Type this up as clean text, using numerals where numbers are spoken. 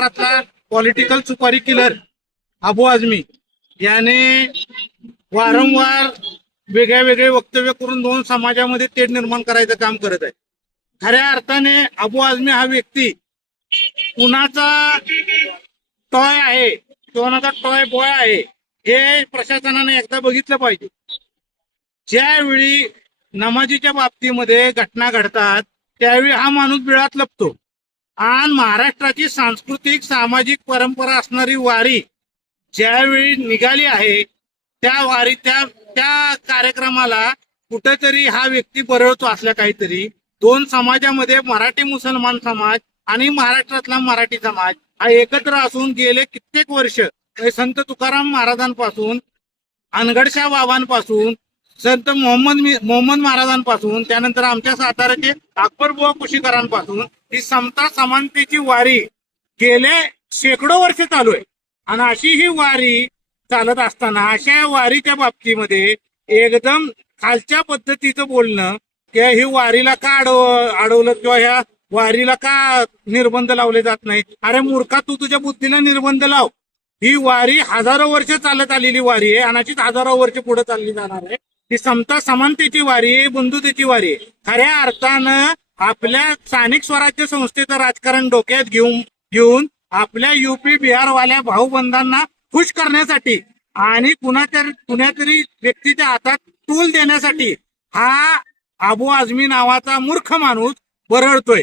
महाराष्ट्रातला पॉलिटिकल सुपारी किलर अबू आझमी याने वारंवार वेगळे वेगळे वक्तव्य करून दोन समाजामध्ये तेढ निर्माण करायचं काम करत आहे. खऱ्या अर्थाने अबू आझमी हा व्यक्ती कुणाचा टॉय आहे, कोणाचा टॉय बॉय आहे हे प्रशासनाने एकदा बघितलं पाहिजे. ज्यावेळी नमाजीच्या बाबतीमध्ये घटना घडतात त्यावेळी हा माणूस बिळात लपतो आणि महाराष्ट्राची सांस्कृतिक सामाजिक परंपरा असणारी वारी ज्यावेळी निघाली आहे त्या वारी त्या कार्यक्रमाला कुठेतरी हा व्यक्ती बरळतो असल्या काहीतरी. दोन समाजामध्ये मराठी मुसलमान समाज आणि महाराष्ट्रातला मराठी समाज हा एकत्र असून गेले कित्येक वर्ष संत तुकाराम महाराजांपासून अनगडशाह बाबांपासून संत मोहम्मद महाराजांपासून त्यानंतर आमच्या साताऱ्याचे अकबरबुवा कुशीकरांपासून ही समता समानतेची वारी गेले शेकडो वर्ष चालू आहे. आणि अशी ही वारी चालत असताना अशा वारीच्या बाबतीमध्ये एकदम खालच्या पद्धतीचं बोलणं किंवा ही वारीला का अडवलं किंवा ह्या वारीला का निर्बंध लावले जात नाही. अरे मूर्खा, तू तुझ्या बुद्धीला निर्बंध लाव. ही वारी हजारो वर्ष चालत आलेली वारी आहे आणि अशीच हजारो वर्ष पुढे चालली जाणार आहे. ही समता समानतेची वारी आहे, बंधुतेची वारी आहे. खऱ्या अर्थानं आपल्या स्थानिक स्वराज्य संस्थेचं राजकारण डोक्यात घेऊन आपल्या युपी बिहारवाल्या भाऊबंधांना खुश करण्यासाठी आणि कुणातरी व्यक्तीच्या हातात टूल देण्यासाठी हा अबू आझमी नावाचा मूर्ख माणूस बरळतोय.